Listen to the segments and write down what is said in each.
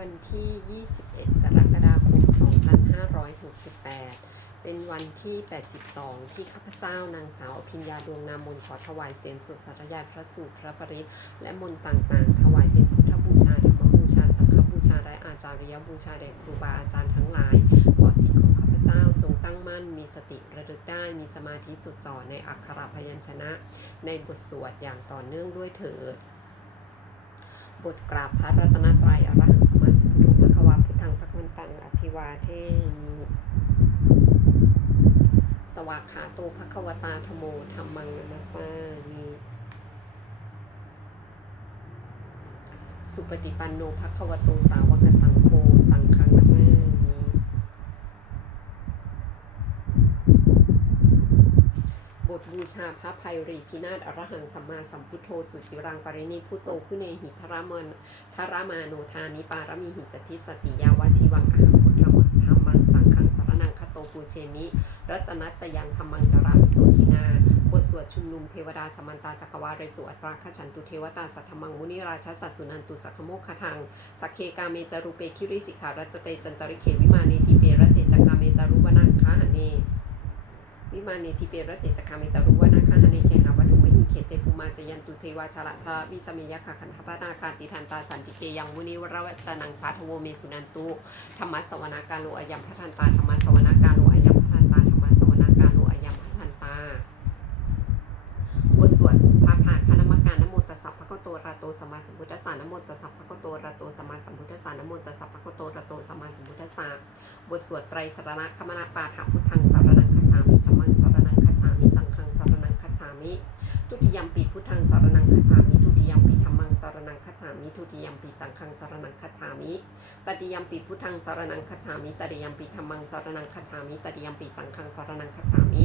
วันที่ 21 กรกฎาคม 2568 เป็นวันที่ 82 ที่ข้าพเจ้านางสาวอภิญญาดวงนามมนขอถวายเสียงสวดสาธยายพระสูตรพระปริตรและมนต์ต่างๆ ถวายเป็นพุทธบูชาธรรมบูชา สังฆบูชา และอาจาริยบูชาแด่ครูบาอาจารย์ทั้งหลาย ขอจิตของข้าพเจ้าจงตั้งมั่น มีสติระลึกได้ มีสมาธิจดจ่อในอักขระพยัญชนะ ในบทสวดอย่างต่อเนื่องด้วยเถิดบทกราบพระรัตนตรัยอร วาเทมิสวากขาโตภควตาธโมธรรมังนัสสามิสุปฏิปันโนภควโตสาวกสังโฆสังฆังนามาบทบูชาพระภัยรีพินาศอรหังสัมมาสัมพุทโธสุจิรังปรินิพุโตคุเนหิทรามนทารามาโนทานิปารมีหิจติสติยาวชีวังอา ปูเชมิ รัตนัตตยังธรรมังจารามิโสทินาบทสวดชุมนุมเทวดาสมันตาจักรวาลเรสุอัตราขฉันตุเทวตาสัทธมังมุนิราชสัตสุนันตุสักโมคทังสักเคกาเมจารุเปคิริสิขารัตเตจันตริเขวิมาเนติเปรเตจักาเมตารุวนัคาหเนวิมาเนติเปรเตจักาเมตารุวนัคาหเนเคหาวัตุมหิ เขเตภูมาจยันตุเทวาชลัทาวิสเมยคะขันธปนาคาติทันตาสันติเกยังมุนิวรวจนังสาธโวเมสุนันตุธรรมสวนาการโลอยัมพัทันตาธรรมสวนาการโลอยัมพัทันตาธรรมสวนาการโลอยัมพัทันตาบทสวดอุปาภาคณมการนโมตัสสะภะคะโตระโตสัมมาสัมพุทธัสสะนโมตัสสะภะคะโตระโตสัมมาสัมพุทธัสสะนโมตัสสะภะคะโตระโตสัมมาสัมพุทธัสสะบทสวดไตรสรณคมนาปาฐะพุทธังสารนังคัจามิธัมมังสารนังคัจามิสังฆังสารนังคัจามิ ทุติยมปีพุทธังสารนังคัจฉามิทุติยมปีธัมมังสารนังคัจฉามิทุติยมปีสังฆังสารนังคัจฉามิตติยมปีพุทธังสารนังคัจฉามิตติยมปีธรรมังสารนังคัจฉามิตติยมปีสังฆังสารนังคัจฉามิ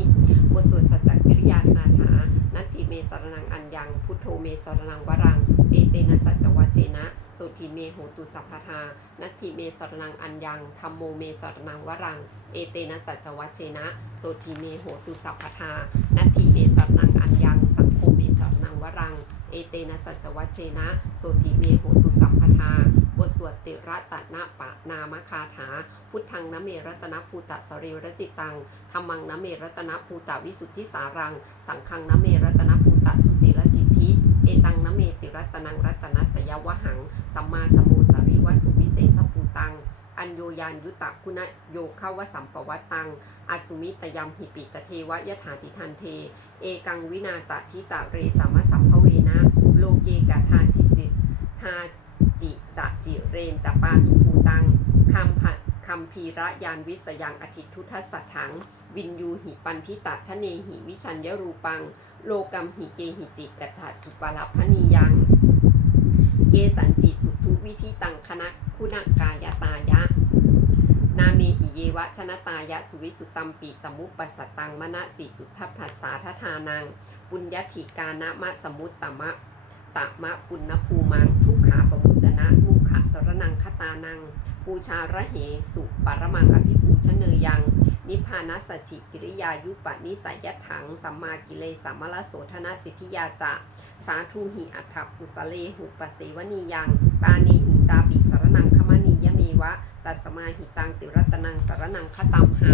บทสวดสัจจกิริยาธาถานัตถิเมสารนังอัญญังพุทโธเมสารนังวรังเอเตนะสัจจวัเชนะโสทิเมโหตุสัพพทานัตถิเมสารนังอัญญังธรรมโมเมสารนังวรัง เอเตนะสัจวัชเชนะโสทิเมโหตุสัพพทานัตถิเมสารนัง อัญญังสังโฆเมสารนังวรัง เอเตนะสัจวัชเชนะ โสติเมโหตุสัพพทาบทสวดติระตะนะปะนามคาถา พุทธังนเมรัตนภูตะสรีรจิตังธรรมังนเมรัตนภูตะวิสุทธิสารัง สังฆังนเมรัตนภูตะสุสีลทิฏฐิเอตังนเมติรัตนังรัตนัตยวหัง สัมมาสมโมสาริวัตถุวิเศษภูตัง อัญโยยานยุตะคุณโยเข้าวสัมปวัตตังอสุมิตยมหิปิตเทวะยถาติทันเท เอกังวินาตทิตะเรสามสัมภเวนะ โลเกกาทาจิจิทาจิจะจิเรนจะปาทุภูตังคำผัดคำพีระยานวิสยังอธิทุทัสสะถัง วินยูหิปันทิตะชะเนหิวิชัญยรูปัง โลกัมหิเกหิจิกัตถาจุปาลัพพนียัง เกสันจิสุทุวิธิตังคณะคุณกายตายะ นาเมหิเยวะชนะตายะสุวิสุตตัมปิสมุปปัสสตังมณสิสุทัพัสสาทานัง ปุญญถิกานะมะสมุตตมะตะมะปุณภูมัง ทุกขาปมุจนะมุขะสรนังคตานัง ปูชาระเหสุปรมังอภิปูชเนยัง นิพพานัสจิกิริยายุปนิสัยยถัง สัมมากิเลสัมมละโสธนสิทธิยาจะ สาธุหิอัฏฐปุสเลหุปเสวนียัง ปาเนหิจาปิสารนังคมณียเมวะ ตัสมาหิตังติรัตนังสารนังคตัมหา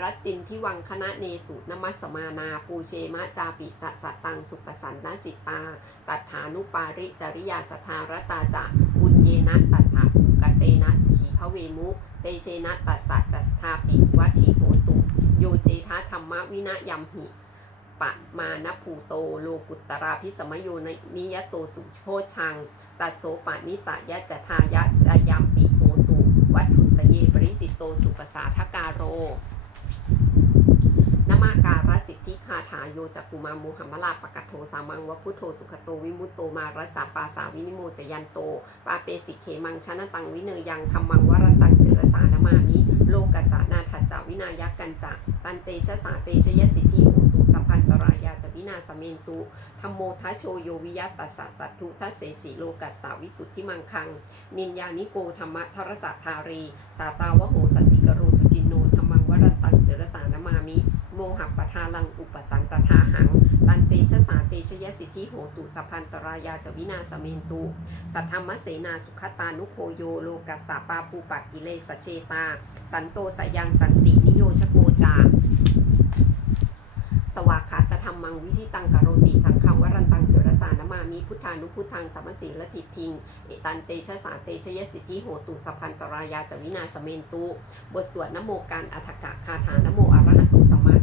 รัตตินทิวังคณะเนสุนมัสมานา ปูเชมะจาปิสะสะตัง สุปสันนจิตตา ตัฏฐานุปาริจริยาสทารตาจะ เยนะตัฏฐะสุกเตนะสุขีพระเวมุเตเชนะตัสสะจัสทาปิสุวัติโหตุโยเจทาธรรมวินะยัมหิปะมานภูโตโลกุตราพิสมโยนิยโตสุโพชังตัสโสปะนิสายะจทายะจายามปิโหตุ วัตถุตเยปริจิตโตสุปสาทกาโร การสิทธิคาถาโยจักกุมามุหัมมลาปะกัตโทสามังวะพุทโธสุขโตวิมุตโตมารสาปาสาวินิโมจยันโต ปาเปสิเขมังชนะตังวิเนยังธรรมังวรตังศิรสานมามิโลกัสานาถัจจาวินายักกันจะตันเตชะสาเตชยสิทธิโหตุสัพพันตรายาจวินาสเมนตุธรรมโมทัชโชโยวิยัตตัสสะสัตถุทัสเสสีโลกัสสาวิสุทธิมังคัง นินยานิโกธรรมะทรสะทารี สาตาวโหสติกโรสุจินโนธรรมังวรตังศิรสานมามิ โมหัปทาลังอุปสังตทาหัง ตันเตชะสาเตชะยสิทธิโหตุสัพพันตรายาจวินาสเมนตุ สัทธรรมเสนาสุขตานุโคโยโลกัสสาปาปูปักกิเลสเชตา สันโตสยังสันตินิโยชโกจาสวากขาตธรรมังวิธิตังกโรติสังฆวรันตังเสรสานมามิพุทธานุพุทธังสัมมสีละทิทิงเอตันเตชะสาเตชะยสิทธิโหตุสัพพันตรายาจวินาสเมนตุ บทสวดนโมการอัฏฐกะคาถานโมอระหะโตสัมมา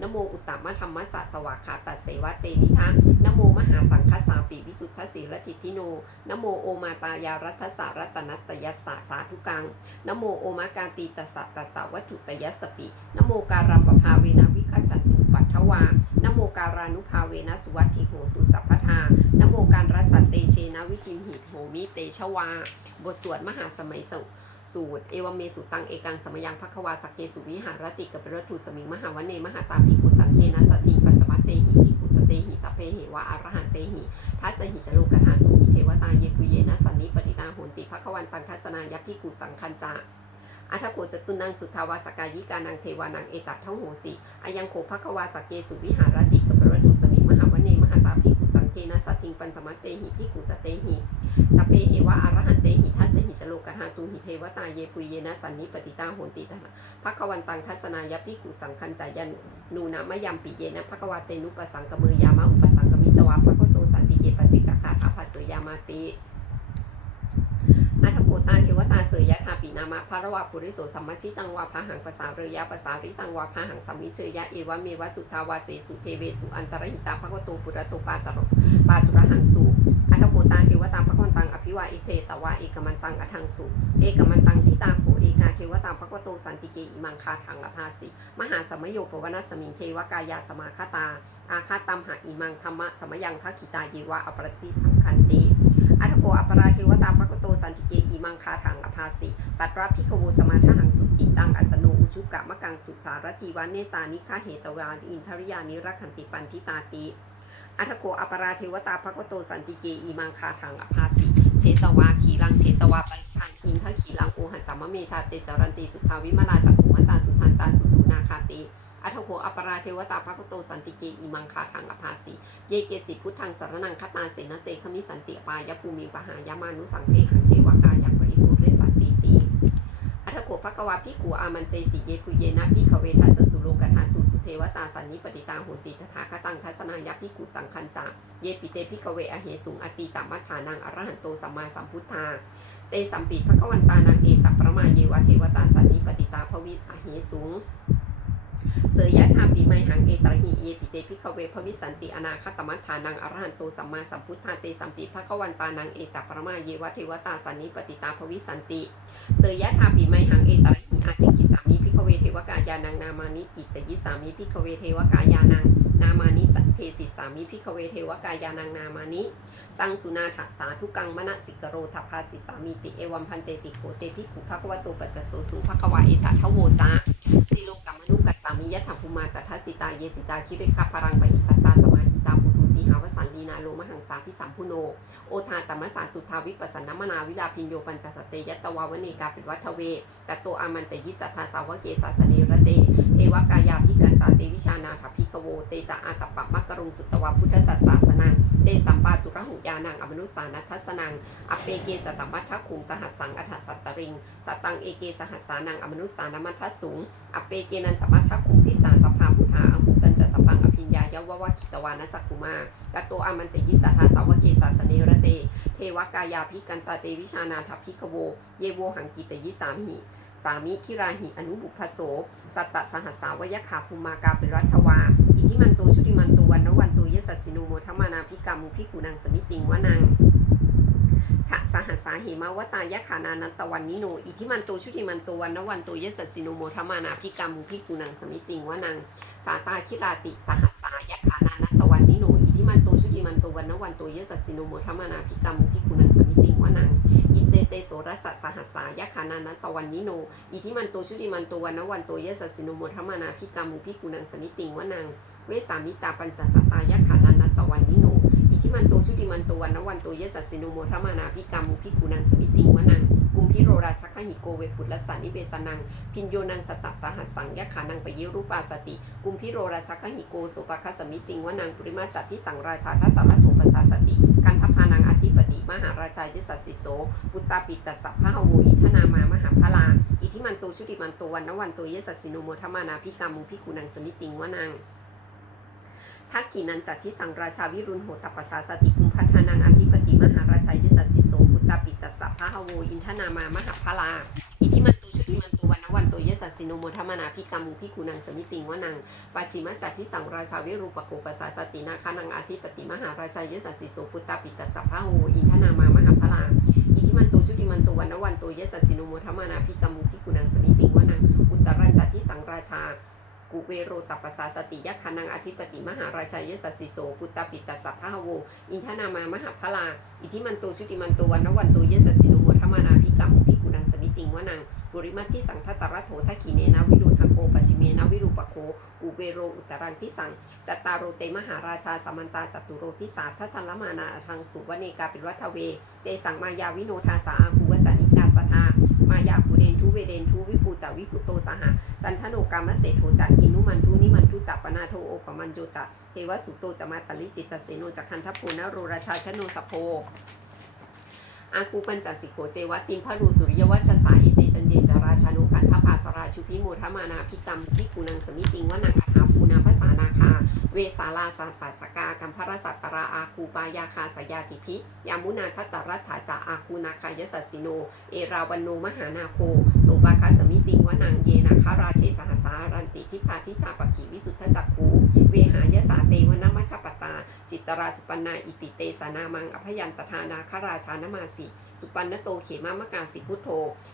นโมอุตตมะธรรมสะสวากขาตัสเสวะเตนิทะนโมมหาสังฆสาปิวิสุทธสีละทิทิโนนโมโอมาตายารัตสะรัตนัตยัสสะสาธุกังนโมโอมาการตีตัสสะตัสสะวัตถุตยัสสปินโมการัมปภาเวนะวิคัจฉันตุปัทถวานโมการานุภาเวนะสุวัตถิโหตุสัพพทานโมการรัสเตเชนะวิคิมหิโหมิเตชวา บทสวดมหาสมัยสุ สูตร เอวเมสุตังเอกังสมยังภควาสักเกสุวิหารติกับรทุสมิงมหาวเนมหาตาภิกุสังเกนะสติปัญจมัตเตหิภิกุสเตหิสัพเพหิวะอรหันเตหิทัสสหิชโลกธานตุหิเทวตาเยปุเยนะสันนิปติตาโหนติภควันตังทัสนายภิกุสังคันจาอัทโขจตุนังสุทาวาสกายิกานังเทวานังเอตัททั้งโหสิอายังโขภควาสกเกสุวิหารติกับรทุสมิงมหา นะสัตถิงปัญสมัตเตหิพิกุสเตหิสัพเพเหวะอรหันเตหิทัสสหิสโลกหาตุหิเทวตาเยปุยเยนะสันนิปติตาโหนติตนะภควันตังทัศนายพิกุสังคัญจายันนูนามะยัมปิเยนะภควาเตนุปสังกเมยามะอุปสังกมิตวะภคโตสันติเยปจิกะคาถาภัสเสยามาติ โพตาเทวตาเสยยะธาปินามะภารวะปุริโสสัมมชิตังวาพาหังภาษาเรยะภาษาริตังวาพาหังสัมมิเชยะเอวะเมวะสุทาวาเสสุเทเวสุอันตรหิตาภควโตปุระโตปาตโรปาตุระหังสุอัทโพตาเทวตาพระวันตังอภิวาเอเทตวาเอกมันตังอทังสุเอกมันตังทิตาโขเอกาเทวตาพระวโตสันติเกอิมังคาทังอภาสิมหาสมโยปวนาสมิงเทวกายาสมาคตาอาคาตัมหะอิมังธรรมะสมยังทักขิตาเยวะอปรติสังคันติ อัตโกอปราเทวตาปรกโตสันติเกอีมังคาทังอภาสิตัตระพิขโวสมาทหังจุติตังอัตโนอุชุกะมะกังสุสารทีวันเนตานิฆาเหตวานอินทริยานิรักขันติปันทิตาติ อัทโกอปราเทวตาภควโตสันติเกอีมังคาทังอภาสิเชตวาขีลังเชตวาปริคันอินทขีลังโอหันจัมมะเมชาเตจรันติสุทธาวิมาลาจักขุมตาสุทันตาสุสุนาคาติอัทโกอปราเทวตาภควโตสันติเกอีมังคาทังอภาสิเยเกจิพุทธังสารนังคตาเสนเตขมิสันติปายภูมิปหายามานุสังเทหังเทวกายังปริภูเรสันติติ อัทโก ภควาพิกูอามันเตสิเยคุเยนะพิขเวทัสสุโลกทานตุสุเทวตาสันนิปติตาโหติตถาคตังทัสนายพิกูสังคันจาเยปิเตพิขเวอเหสุงอติตามัฏฐานังอรหันโตสัมมาสัมพุทธาเตสัมปิภควันตานังเอตัประมาเยวะเทวตาสันนิปติตาภวิอเหสุง เสยยะธาปิไมหังเอตระหิเยปิเตพิขเวภวิสันติอนาคตมัฏฐานังอรหันโตสัมมาสัมพุทธาเตสัมปิภควันตานังเอตปรมาเยวะเทวตาสันนิปติตาภวิสันติเสยยะธาปิไมหังเอตระหิอาจิกิสามิพิขเวเทวกายานังนามานิติตยิสามิพิขเวเทวกายานังนามานิตเทสิสามิพิขเวเทวกายานังนามานิตังสุนาถสาธุกังมณสิกโรทภาสิสามิติเอวัมพันเตติโกเตพิขุภควโตปัจจโสสุภควาเอตทะโวจา สิโลกัมมนุกัสสามิยะถังภูมาตทัสสิตาเยสิตาคิริคาพรังปหิตา สีหาวสันลีนาโลมหังสาพิสัมพุโน โอทาตมสาสุทาวิปัสสนมนาวิลาพินโยปัญจสเตยัตวาวเนกาปิวัฒเวกัตโตอามันเตยิสัทธาสาวเกสาสเนระเต เทวกายาพิกันตาเตวิชานาถพิขโว เตจะอาตปะมักกรุงสุตวาพุทธศาสสนัง เตสัมปาตุระหุยานังอมนุสานัทสนัง อเปเกสตมัททคุงสหัสสังอัฏสัตตริง สตังเอเกสหัสสานังอมนุสานามัทสุงอเปเกนันตมัททคุงพิสาสภาพุทธาายะวะวะคิตวานะจักกุมากัตโตอามันเตยิสัทธาสาวเกสาสเนระเต เทวกายาพิกันตาเตวิชานาถพิขโว เยโวหังกิตยิสามิสามิคิราหิอนุบุพโส สัตตสหัสสาวยขาภูมากาเปรัตวา อิทิมันโตชุติมันโตวันนวันโตเยสัสสินุโมทมานาพิกามุพิกุนังสมิติงวนังฉะสหัสสาเหมาวตายะขานานันตวันนิโน อิทิมันโตชุติมันโตวันนวันโตเยสัสสินุโมทมานาพิกามุพิกุนังสมิติงวนัง สาตาคิราติสหัส มันโตชุติมันโตวันนวันโตเยสัสสินุโมทมานาพิกามุพิกุนังสมิติงวนังอิเจเตโสรัสสะหัสสายะขานานันตวันนิโนอิทิมันโตชุติมันโตวันนวันโตเยสัสสินุโมทมานาพิกามุพิกุนังสมิติงวนังเวสามิตาปัญจสตายะขานานันตวันนิ ทิมันโตชุติมันโตวันนวันโตเยสัสสิโนโมทมานาพิกามุพิกุนังสมิติงวนังกุมพิโรราชคหิโกเวปุตลสานิเบสนัง พินโยนังสตตสหัสสังยะขานังปเยรูปาสติ กุมพิโรราชคหิโกสุปคัสสมิติงวนังปุริมาจัตทิสังราชาทัตตระโทปสาสติ คันทพานังอธิปติมหาราชายสัสสิโสปุตตาปิตสัพพะโวอิทนามามหาพลาอิทิมันโตชุติมันโตวันนวันโตเยสัสสิโนโมทมานาพิกามุพิกุนังสมิติงวนัง ทักกินันจัตทิสังราชาวิรุณโหตปัสสาสติกุมพัฒนังอธิปติมหาราชัยดิสัสสิโสปุตตาปิตตสัพพะโวอินทนามามหาพลาอิทิมันโตชุติมันโตวันวันโตเยสัสสิโนโมทมนาพิกามุพิกุนังสมิติงวนังปัจิมจัตทิสังราชาวิรูปโกปัสสาสตินาคานังอธิปติมหาราชัยดิสัสสิโสปุตตาปิตตสัพพะโวอินทนามามหาพลาอิทิมันโตชุติมันโตวันวันโตเยสัสสิโนโมทมนาพิกามุพิกุนังสมิติงวนังอุตตรัญจัตทิสังราชา กุเวโรตัปปสาสติยคานังอธิปติมหาราชายสัสสิโสปุตตปิตสัพพะโว อินทนามามหาพลา อิทิมันโตชุติมันโตวันวันโตเยสัสสิโนโมทมานาภิกรรมภิกุนังสมิติงวนังบุริมัติสังทัตตระโถทักขีเนนะวิรุณหโกปัจฉิเมนะวิรูปโคกุเวโรอุตรังทิสังจัตตารโรเตมหาราชาสมันตาจัตุโรทิสาทัตทัลมานาทังสุวเนกาปิวัฒเว เตสังมายาวิโนทาสาอาภูวจานิกาสทา มายาภูเดนทุเวเดนทุวิปูจาวิปุโตสหจันทโนกามเสโทจักกินุมันทุนิมันทุจักปนาโทโอปมันโจตะเทวสุโตจะมาตลิจิตตเสโนจักคันทปูนโรราชาชโนสโพอากูปัญจสิโขเจวะติมพระรูสุริยวัชสาเอเตจันเดจราชานุคันทภาสราชุพิโมทมานาพิกรรมพิกุนังสมิติงวนังอัฏฐา ภูนาภาษานาคา เวสาลาสัตปัสกากัมพรสัตตราอาคูปายาคาสยาติพิยามุนาทัตตรัตถาจาอาคูนาคายสัสิโน เอราวันโนมหานาโคโสปาคาสมิติงวนังเยนาคาราเชสหสารันติทิพาทิสาปกิวิสุทธจักขูเวหายสาเตวนามัชปตา จิตตราสุปันนาอิติเตสานามังอภยันตทานาคาราชานมาสิสุปันนโตเขมามกาสิพุทโธ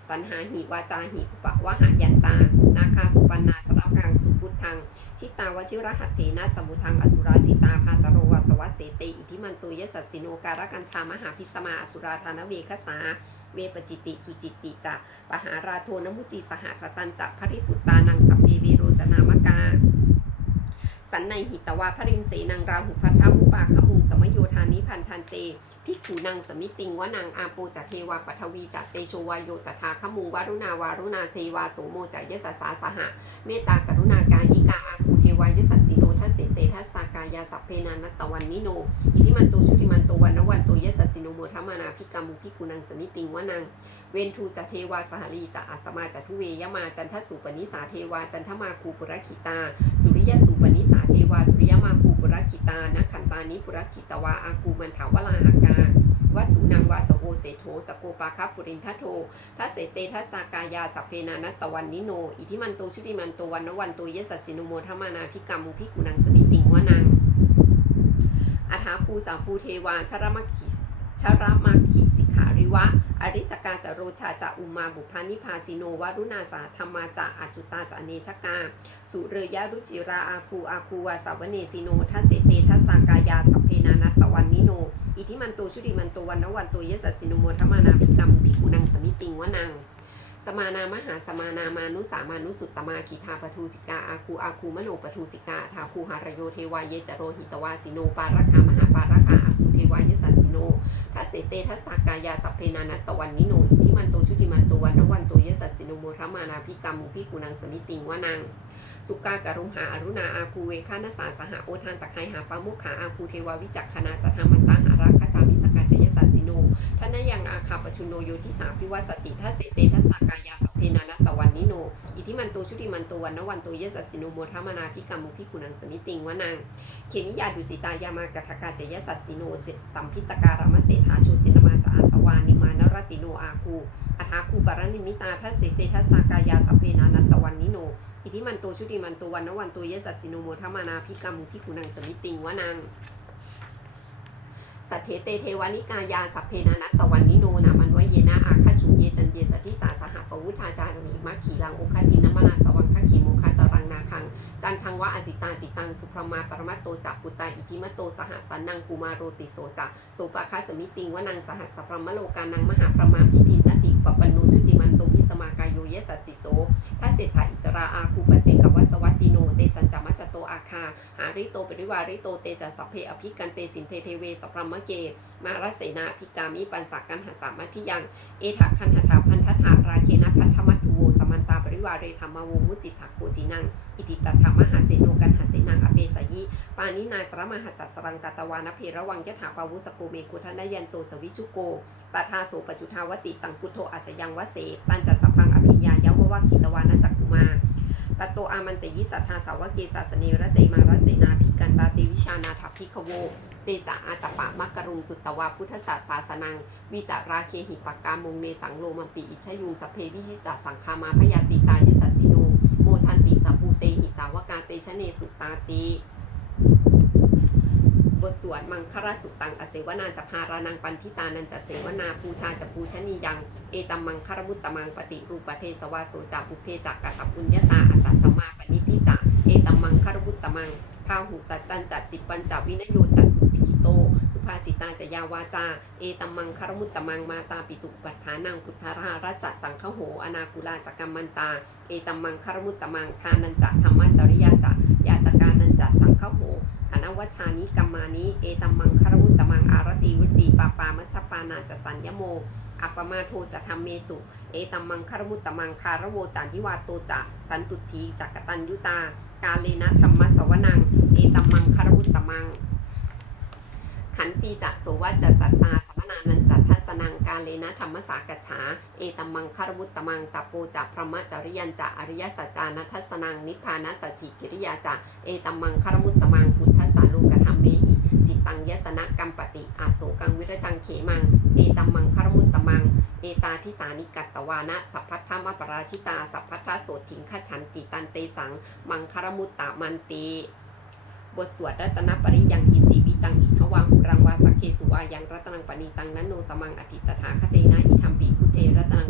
สันหาหิวาจาหิอุปะวะหายันตา นาคาสุปันนาส สุพุทธัง ชิตาวชิรหัตเถนะสมุทังอสุราสิตาพาตโรวัสวัสเสติอิทิมันตุยสัสสิโนการกัญชามหาพิสมาอสุราธานเวคสาเวปจิติสุจิติจะปหาราโทนมุจิสหสตันจะภริปุตตานังสัพเพเวโรจนามกา สันในหิตวาพรินเสนังราหุพัทธาอุปาขมุงสมโยธานิพันธันเตพิกขูนางสมิติงวานางอาโปจัเทวาปัทวีจัเตโชวายโยตถาขมุงวารุณาวารุณาเทวาโสโมจายสสาสหะ เมตตากรุณากายิกาอาคูเทวายสัสสิโนทัสเสเตทัสตากายาสัพเพนานัตตวันนิโน อิทิมันโตชุติมันโตวันนวันโตยสัสสิโนโมทมานาพิกามุพิกุนังสมิติงวานังเวนทูจะเทวาสหลีจะอัสมาจะทุเวยมาจันทสุปนิสาเทวาจันทมาคูปุรคิตา สุริยสุปาเทวาสุริยมาคูปุรคิตานักขันตานิปุรคิตวาอาคูมันถาวลาหากาวสุนังวาสโอเสโทสโกปาคัปุรินทัโททัสเสเตทัสากายาสัพเพนานัตตวันนิโน อิทิมันโตชุติมันโตวันนวันโตเยสัสสินุโมทมานาพิกามุพิกุนังสมิติงวนังอาถาภูสาภูเทวาชรมัคคิ ชรามัคคิสิกขาริวะ อริตกาจโรชาจะอุมาบุพานิพาสิโนวารุณาสาธรรมาจะอจุตาจะเนชกา สุเรยรุจิราอาภูอาภูวาสาวเนสิโนทัสเสเตทัสสากายาสัพเพนานัตตวันนิโน อิทิมันโตชุติมันโตวันนวันโตเยสัสสิโนโมทมานาภิกรรมภิกุนังสมิติงวนังสมานามหาสมานามานุสามานุสุตตมาคีทาปทูสิกาอาคูอาคูมโนปทูสิกาทาคูหารโยเทวายเยจโรหิตวาสิโนปารัคามหาปารัคาอาคูเทวายสัสสิโน ทัสเสเตทัสสากายาสัพเพนานัตวันนิโนอิทิมันโตชุติมันโตวันนวันโตเยสัสสิโนโมทมานาพิกรรมุพิกุนังสมิติงวนังสุกากรุมหาอรุณาอาภูเวคานาสาสหโอทานตะไคหาปามุขาอาภูเทวาวิจักขณาสัทธามันตาหารักขจามิสกาเจยสัสสิโนทนยังอาคาปชุนโนโยทิสาพิวัสติทัสเสเตทัสสากายาส เพนานัตตวันนิโน อิทิมันโตชุติมันโตวันนวันโตเยสัสิโนโมทมานาพิกรรมุพิกุนังสมิติงวนัง เขมิยาดุสิตายามากทกาเจยสัสสิโนเสสัมพิตการามเสถาชุตินมาจาอาสวานิมานรติโนอาคูอัฐาคูปรนิมิตาทัสเสตทัสสากายาสัพเพนานัตตวันนิโน อิทิมันโตชุติมันโตวันนวันโตเยสัสิโนโมทมานาพิกรรมุพิกุนังสมิติงวนังสัทเทเตเทวานิกายาสัพเพนานัตตวันนิโนนามันวเยนะอาคา จันเบียสติสาสหปวุธาจารีมัคขีลังโอคาตินมนาสวังคขีโมคาตรังนาคัง จันทังวะอสิตาติตังสุพรมาปรมัตโตจักปุตตาอิทิมโตสหสันนังกุมาโรติโสจักโสปาคาสมิติงวนังสหัสสพรมโลกานังมหาพรมาพิติน ปปปนโนชุติมันโตพิสมากายโยเยสัสสิโสพระเศรษฐาอิสราอาคูปเจกับวัสวัตติโน เตสัญจมัจโตอาคา หาริโตปริวาริโตเตจะสัพเพอภิกันเตสินเทเทเวสัพรมะเก มารเสนาภิกามิปันสักกันหาสามัทิยัง เอถะคันหถาพันธถาราเคนะพันธมั วาริวาเรธรรมวมุจิตถโกจินัง อิติตธรรมหาเสโนกันหาเสนังอเปสยิ ปานินายตระมหาจัสรังกตวานเพระวังยถาปาวุสโกเมกุทนยันโตสวิชุโกตถาโสปจุทาวติสังกุโทอาสยังวเสตันจัสพพังอภิญญายาววะคิตวานะจักกุมา ตตโตอามันเตยิสัทธาสาวกเกสาสเนระเตมารเสนาภิกันตาติวิชานาถพิขโว เตจาอาตปะมักกรุงสุตตวาพุทธศาสาสนัง วิตาราเคหิปักกามงเนสังโลมปีอิชยุงสเพวิชิตาสังคามาพยาติตายสัสสิโน โมทันติสัพปูเตหิสาวกาเตชะเนสุตตาติ บทสวดมังคารสุตังอเสวนาจะพารานังปันทิตานันจะเสวนาปูชาจะปูชนียัง เอตัมมังคารมุตตมังปฏิรูปเทสวาโสจาปุเพจักกะตปุญญาตาอัตตสมมาปณิติจะเอตัมมังคารมุตตมังพาหุสัจจันจัดสิบปัญจวินโยจัดสุสิกิโต สุภาสิตาจะยาวาจา เอตัมมังคารมุตตมังมาตาปิตุปัฏฐานังพุทธารารัสสะสังฆโห อนาคุลาจักกัมมันตา เอตัมมังคารมุตตมังทานันจะธรรมจริยาจะยาตการนันจะสังฆโห นวัชานิกัมมานิเอตัมมังคารมุตตมังอารติวติปาปามัชปานาจสัญญโม อัปมาโทจะทำเมสุ เอตัมมังคารมุตตมังคารโวจานิวาโตจะสันตุทีจักกตัญยุตา กาเลนะธรรมสวนัง เอตัมมังคารมุตตมัง ขันตีจะโสวัจะสัตตาสมนานันจัทัสนังกาเลนะธรรมสากัจฉา เอตัมมังคารมุตตมังตะโปจะพระมะจริยันจะอริยสัจจานัทัสนังนิพพานสัจจิกิริยาจะเอตัมมังคารมุตตมังพุท ตังยสนะกัมปติอาโศกังวิรจังเขมัง เอตัมมังคารมุตตมัง เอตาทิสานิกัตตวานะ สัพพัทธมปราชิตา สัพพัทธโสถิงขฉันติตันเตสัง มังคารมุตตามันตีบทสวดรัตนปริยังอินจีวิตังอิทวังรังวาสักเคสุวายังรัตนังปณีตังนันโนสมังอธิตถาคเตนะอิทัมปี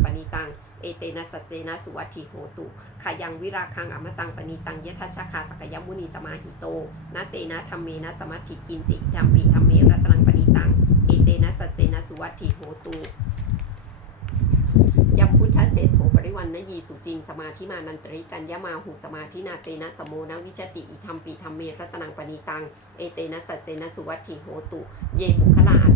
ปณีตัง เอเตนะสัจเจนะสุวัตถิโหตุขายังวิราคังอมตังปณีตังยะทัชคาสกยมุนีสมาหิโตนะเตนะธรรมเมนะสมัตถิกินจิอิทัมปีธรรมเมรัตนังปณีตัง เอเตนะสัจเจนะสุวัตถิโหตุยัมพุทธเศรษโถปริวันนยีสุจิงสมาธิมานันตริกัญญามาหุสมาธินาเตนะสมโมนะวิจติอิทัมปีธรรมเมรัตนังปณีตัง เอเตนะสัจเจนะสุวัตถิโหตุ เยบุคลาอัต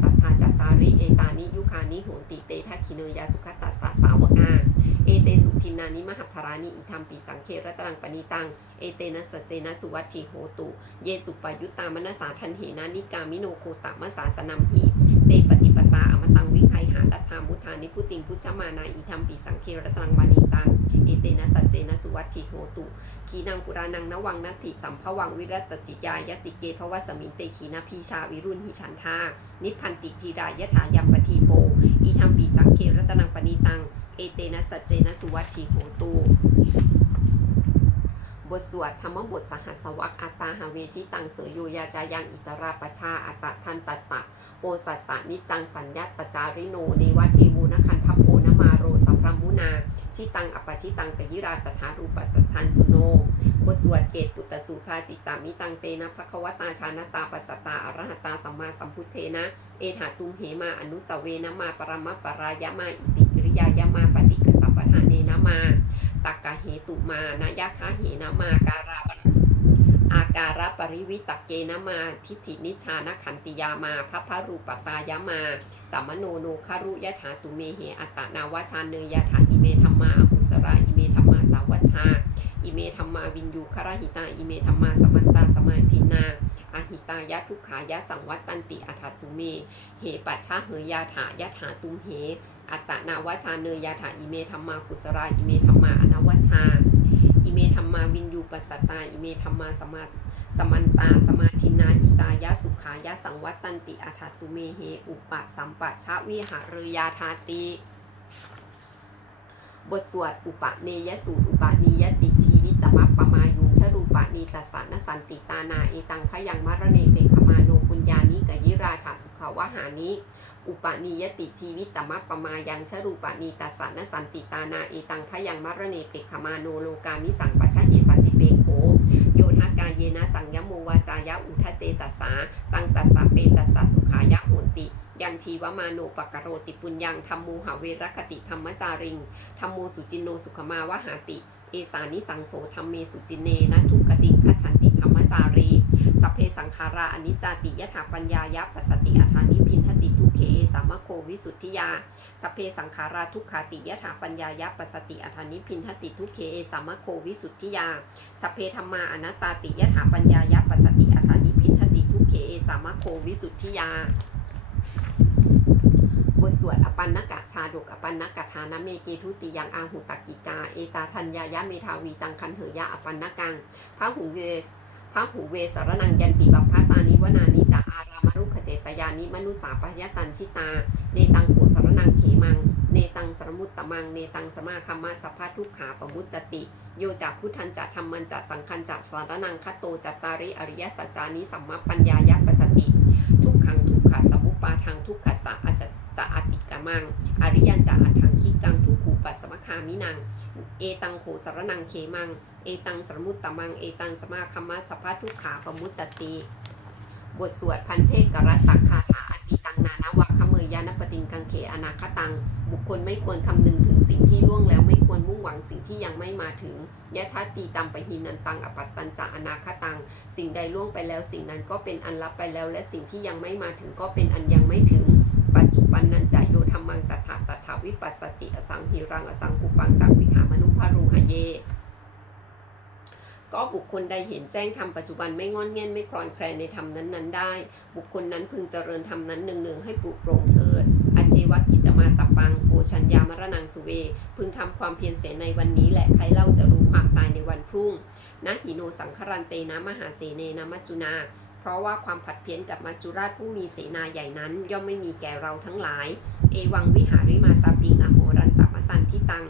สัทธาจัตตาริเอตานิยุคานิโหติเตทักขิเนยาสุขตัสสะสาวกาเอเตสุทินานิมหภารานิอิธรรมปีสังเครตังปณิตังเอเตนะสเจนะสุวัตถิโหตุเยสุปายุตตามนสาทันเหนานิกามิโนโคตมสาสนัมหิเตปฏิปตาอมตังวิไคหาามุทานิพุติงพุจจมานาอิทัมปีสังเครตังปณีตัง เอเตนะสัจเจนะสุวัตถิโหตุขีนังปุรานังนวังนัตถิสัมภวังวิรัตจิยายติเกภวสมิงเตขีนาพีชาวิรุณหิฉันทานิพพันติพีรายถายัมปทีโปอีทัมปีสังเครตังปณีตัง เอเตนะสัจเจนะสุวัตถิโหตุบทสวดธรรมบทสหัสวักอัตตาหาเวชิตังเสยโยยาจายังอิตราปชาอัตตทันตัสสะ ปสัสสะนิจังสัญญาตจาริโนเนวะเทมูนคันทัพโพนมาโรสัมพรมุนาชิตังอปชิตังกยิราตถารูปัสชันตุโนบทสวดเกตปุตตสูภาสิตามิตังเตนะภควตาชานตาปัสตาอรหัตตาสัมมาสัมพุทเทนะ เอถาตุมเหมาอนุสเวนะมาปรมปรายะมาอิติกริยายะมาปฏิกสัพพทาเนนะมาตักกะเหตุมา นายะคะเหนะมาการาปะ อาการปริวิตกเกนมา ทิฏฐินิชานขันติยามาพระพรูปตายะมา สัมโนโนคารุยะถาตุเมเหอัตนาวชาเนยะถาอิเมธรรมาอภุสราอิเมธรรมาสาวัชา อิเมธรรมาวินยูคารหิตา อิเมธรรมาสมันตาสมาทินาอหิตายะทุกขายะสังวัตตันติอัฏฐตุเม เหปัชชะเหยยาถายะถาตุมเห อัตนาวชาเนยาถาอิเมธรรมากุสราอิเมธรรมาอนาวชา เมธรรมาวินยูปัสสตา อิเมธรรมาสมาสมันตา สมาทินาหิตายะสุขายะสังวัตตันติอัฏฐตุเมเหอุปะสัมปะชะวิหะเรยาทาติบทสวดอุปะเนยสูตรอุปะนียติชีวิตตมะปะมา ชรูปะนีตัสสะนสันติตานาเอตังพยังมรเนเปขมาโนปุญญานิกยิราถาสุขาวหานิอุปนิยติชีวิตตมัปปมายังชรูปะนีตัสสะนสันติตานาเอตังพยังมรเนเปขมาโนโลกามิสังปชะเยสันติเปโขโยนากาเยนะสัง จายะอุทะเจตัสสาตังตัสสะเปตัสสะสุขายะโหติ ยังชีวมาโนปกโรติปุญญังธรรมูหาเวรคติธรรมจาริงธรรมูสุจินโนสุขมาวหาติ เอสานิสังโสธรรมเมสุจินเนนะทุกติคัจฉันติธรรมจารีสัพเพสังขาราอนิจจติยถาปัญญายะปัสติอัฏฐานิ เขเอสามะโควิสุทธิยาสัพเพสังขาราทุกขาติยถาปัญญายะปัสสติอัฐานิพินทติทุกเขเอสามะโควิสุทธิยาสัพเพธรรมาอนัตตาติยถาปัญญายะปัสสติอัฐานิพินทติทุกเขเอสามะโควิสุทธิยาบทสวดอปันนกะชาดกอปันนกะทานะเมเกทุติยังอาหุตกิกา เอตาทัญญายะเมทาวีตังคันเหยะอปันนกังพระหูเวส พระหูเวสรนังยันติบัพพตานิวนานิจะอารามารุขเจตยานิมนุสาปยตันชิตา เนตังโขสรนังเขมัง เนตังสรมุตตมัง เนตังสมาคัมมาสัพพะทุกขาปมุจจติ โยจากพุทธันจะธรรมันจะสังคันจะสารนังคโตจัตตาริอริยสัจจานิสัมมาปัญญายะปสติ ทุกขังทุกขะสมุปปาทางทุกขะสะอาจจะอติกามัง อริยันจะอัต คิกังทุกขูปัสสมคามินัง เอตังโขสารนังเขมัง เอตังสรมุตตมัง เอตังสมาคัมมาสัพพะทุกขาปมุจจติ บทสวดพันเทกรัตตักคาถาอติตังนานาวัคขเมยยานปติงกังเขอนาคตัง บุคคลไม่ควรคำนึงถึงสิ่งที่ล่วงแล้วไม่ควรมุ่งหวังสิ่งที่ยังไม่มาถึงยะทัตตีตัมปะหินันตังอปัตตันจะอนาคตัง สิ่งใดล่วงไปแล้วสิ่งนั้นก็เป็นอันลับไปแล้ว และสิ่งที่ยังไม่มาถึงก็เป็นอันยังไม่ถึง ปัจจุบันนันจะโยธรรมังตถาตถาวิปัสสติอสังหิรังอสังกุปังตังวิถามนุภารูหะเย ก็บุคคลใดเห็นแจ้งธรรมปัจจุบันไม่งอนเง่นไม่คลอนแคลนในธรรมนั้นๆได้ บุคคลนั้นพึงเจริญธรรมนั้นเนืองๆให้ปลุกโปร่งเถิดอเจวกิจมาตับปังโอชัญญามรณังสุเว พึงทำความเพียรเสในวันนี้แหละใครเล่าจะรู้ความตายในวันพรุ่งนะหิโนสังครันเตนะมหาเสเนนะมัจจุนา เพราะว่าความผัดเพี้ยนกับมัจจุราชผู้มีเสนาใหญ่นั้น ย่อมไม่มีแก่เราทั้งหลาย เอวังวิหาริมาตาปิงอโหรันตมตันทิตัง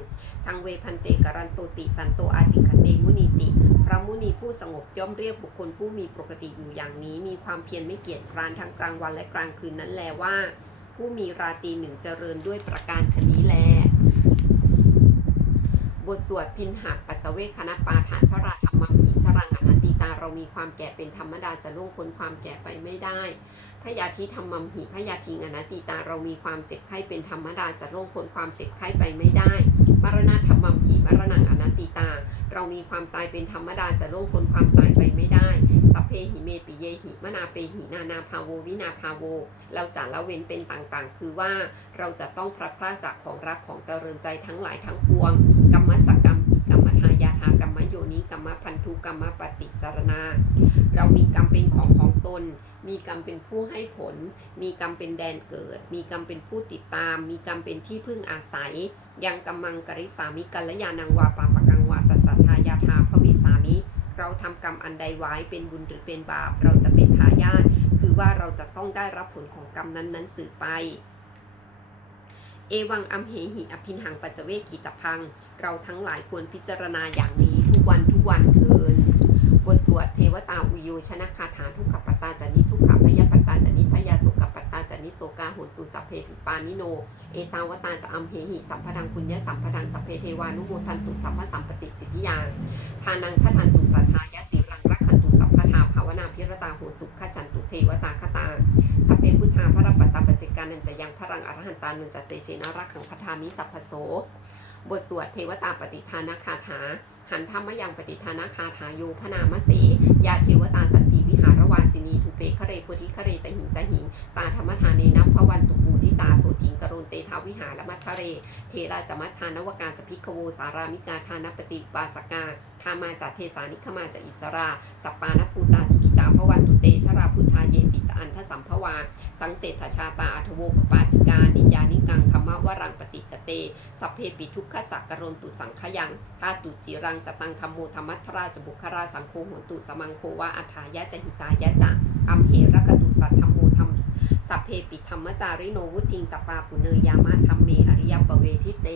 ทางเวพันเตกรันโตติสันโตอาจิคเตมุนีติ พระมุนีผู้สงบย่อมเรียกบุคคลผู้มีปกติอยู่อย่างนี้ มีความเพียรไม่เกียจคร้านทั้งกลางวันและกลางคืนนั้นแลว่า ผู้มีราตรีหนึ่งเจริญด้วยประการชนี้แล บทสวดพินหักปัจเจเวคคณปาฐานชราธรรมังหิชรังอ ตาเรามีความแก่เป็นธรรมดาจะล่วงพ้นความแก่ไปไม่ได้พยาธิธรรมัมหิพยาธิงอนัตติตาเรามีความเจ็บไข้เป็นธรรมดาจะล่วงพ้นความเจ็บไข้ไปไม่ได้มรณะธรรมัมหิมรณังอนัตติตา เรามีความตายเป็นธรรมดาจะล่วงพ้นความตายไปไม่ได้ สัพเพหิเมปิเยหิมนาเปหินานาภาโววินาภาโว เราจะละเว้นเป็นต่างๆ คือว่าเราจะต้องพลัดพรากจากของรักของเจริญใจทั้งหลายทั้งปวงกรรมสก นิกรรมพันธุกรรมปฏิสารณา เรามีกรรมเป็นของของตน มีกรรมเป็นผู้ให้ผล มีกรรมเป็นแดนเกิด มีกรรมเป็นผู้ติดตาม มีกรรมเป็นที่พึ่งอาศัย ยังกรรมังกริสามิกัลยานังวาปาปกังวาตสัทธายาทาภวิสามิ เราทำกรรมอันใดไว้เป็นบุญหรือเป็นบาป เราจะเป็นทายาท คือว่าเราจะต้องได้รับผลของกรรมนั้นๆสืบไป เอวังอัมเหหิอภินหังปัจเจเวกิตพัง เราทั้งหลายควรพิจารณาอย่างนี้ทุกวันทุกวันเทินบทสวดเทวตาอุโยชนะคาถาทุกขปตตาจานิทุกขพยปตตาจานิพยาสุขปตตาจานิโสกาหุตุสัพเพปิปานิโน เอตาวตาจะอัมเหหิสัมพดังปุญญสัมพดังสัพเพเทวานุโมทันตุสัพพสัมปติสิทธิยาทานังคทันตุสัทธายะสีรังรักขันตุสัพพทาภาวนาพิรตาโหตุขจันตุเทวตาคตาสัพเพพุทธาพระปัตตาปจเจกา นันจะยังพระรังอรหันตานันจะเตเชนรักขังพทามิสัพพโส บทสวดเทวตาปฏิทานาคาถา หันธรรมยังปฏิทานาคาถาโยพนามเสยาเทวตาสันติวิหารวาสินีทุเปคเรโพธิคเรตหิงตหิง ตาธรรมทานเนนัพพวันตุปูจิตาโสถิงกรุณเตทาวิหารมัทคะเร เทราจมัชชานวการสพิกโวสารามิกาทานปฏิปาสกาคามาจากเทสานิขมาจากอิสรา สัปปานภูตาพวันตุเตชราพุชาเยปิสอันทสัมภวา สังเศษชาตาอัทโวปปาติกานิยานิกังธรรมวรังปฏิจจเต สัพเพปิทุกขสักกรณตุสังขยังทาตุจิรังสตังธรรมโมธรรมัทราชบุคราสังโฆหนตุสมังโควะอัฏฐายะจหิตายะจะอัมเหรกตุสัทธรรมโมธรรมสัพเพปิธรรมจาริโนวุทิงสปาปุเนยามะธรรมเมอริยปเวทิเต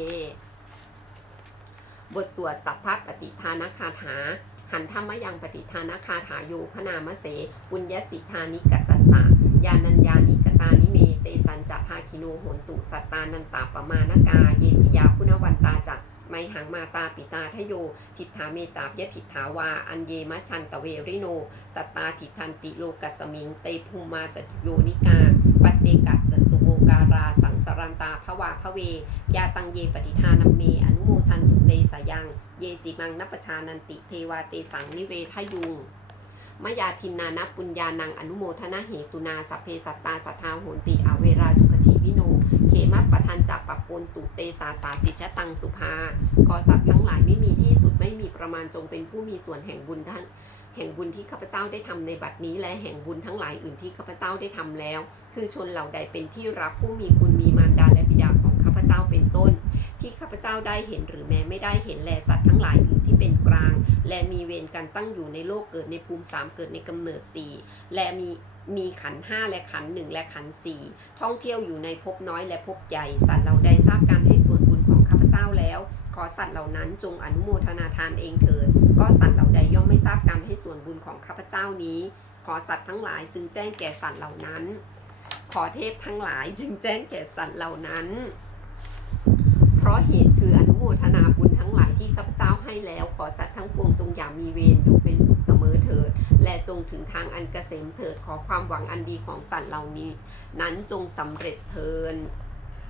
บทสวดสัพพะปฏิทานคาถา หันธรรมยังปฏิทานาคาถาโยพนามเสปุญญสิทานิกตสสะยานัญญานิกตานิเมเตสันจะภาคิโนโหนตุสัตตานันตาปมานกา เยปิยาพุนวันตาจักไมหังมาตาปิตาทโย ทิฏฐาเมจาพยทิฏฐาวา อันเยมะชันตะเวริโน สัตตาทิทันติโลกัสสมิง เตภูมาจตุโยนิกา ปัจเจกัตตุโวการา สรันตาภวาภเวยาตังเยปฏิทานัมเม อนุโมทันตุเตสายัง เยจิมังนัปปชานันติเทวาเตสังนิเวทยุงมยาทินนานัปุญญานังอนุโมทนาเหตุนาสัพเพสัตตาสัทธาโหนติอเวราสุขชีวิโน เขมัปปทันจับปะปนตุเตสาสาสิชะตังสุภา ขอสัตว์ทั้งหลายไม่มีที่สุดไม่มีประมาณจงเป็นผู้มีส่วนแห่งบุญทั้ง แห่งบุญที่ข้าพเจ้าได้ทำในบัดนี้ และแห่งบุญทั้งหลายอื่นที่ข้าพเจ้าได้ทำแล้ว คือชนเหล่าใดเป็นที่รักผู้มีคุณมีมารดาและบิดาของข้าพเจ้าเป็นต้น ที่ข้าพเจ้าได้เห็นหรือแม้ไม่ได้เห็นแลสัตว์ทั้งหลายอื่นที่เป็นกลาง และมีเวรกันตั้งอยู่ในโลกเกิดในภูมิสามเกิดในกำเนิดสี่และมีมีขันห้าและขันหนึ่งและขันสี่ท่องเที่ยวอยู่ในภพน้อยและภพใหญ่สัตว์เหล่าใดทราบการให้ จ้าแล้ว ขอสัตว์เหล่านั้นจงอนุโมทนาทานเองเถิดก็สัตว์เหล่าใดย่อมไม่ทราบการให้ส่วนบุญของข้าพเจ้านี้ ขอสัตว์ทั้งหลายจึงแจ้งแก่สัตว์เหล่านั้น ขอเทพทั้งหลายจึงแจ้งแก่สัตว์เหล่านั้น เพราะเหตุคืออนุโมทนาบุญทั้งหลายที่ข้าพเจ้าให้แล้ว ขอสัตว์ทั้งปวงจงอย่ามีเวรอยู่เป็นสุขเสมอเถิด และจงถึงทางอันเกษมเถิดขอความหวังอันดีของสัตว์เหล่านี้ นั้นจงสำเร็จเทิน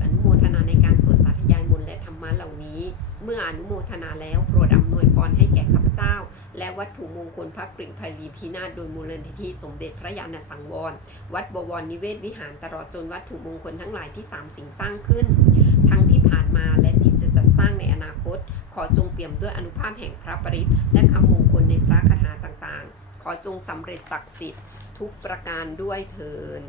ด นี้ เมื่ออนุโมทนาแล้วโปรดอำนวยพรให้แก่ข้าพเจ้า และวัตถุมงคลพระกริ่งพลีพินาศโดยมูลนิธิสมเด็จพระยาณสังวร วัดบวรนิเวศวิหารตลอดจนวัตถุมงคลทั้งหลายที่สามสิ่งสร้างขึ้น ทั้งที่ผ่านมาและที่จะจัดสร้างในอนาคต ขอจงเปี่ยมด้วยอนุภาพแห่งพระปริตและคำมงคลในพระคาถาต่างๆ ขอจงสำเร็จศักดิ์สิทธิ์ทุกประการด้วยเถิน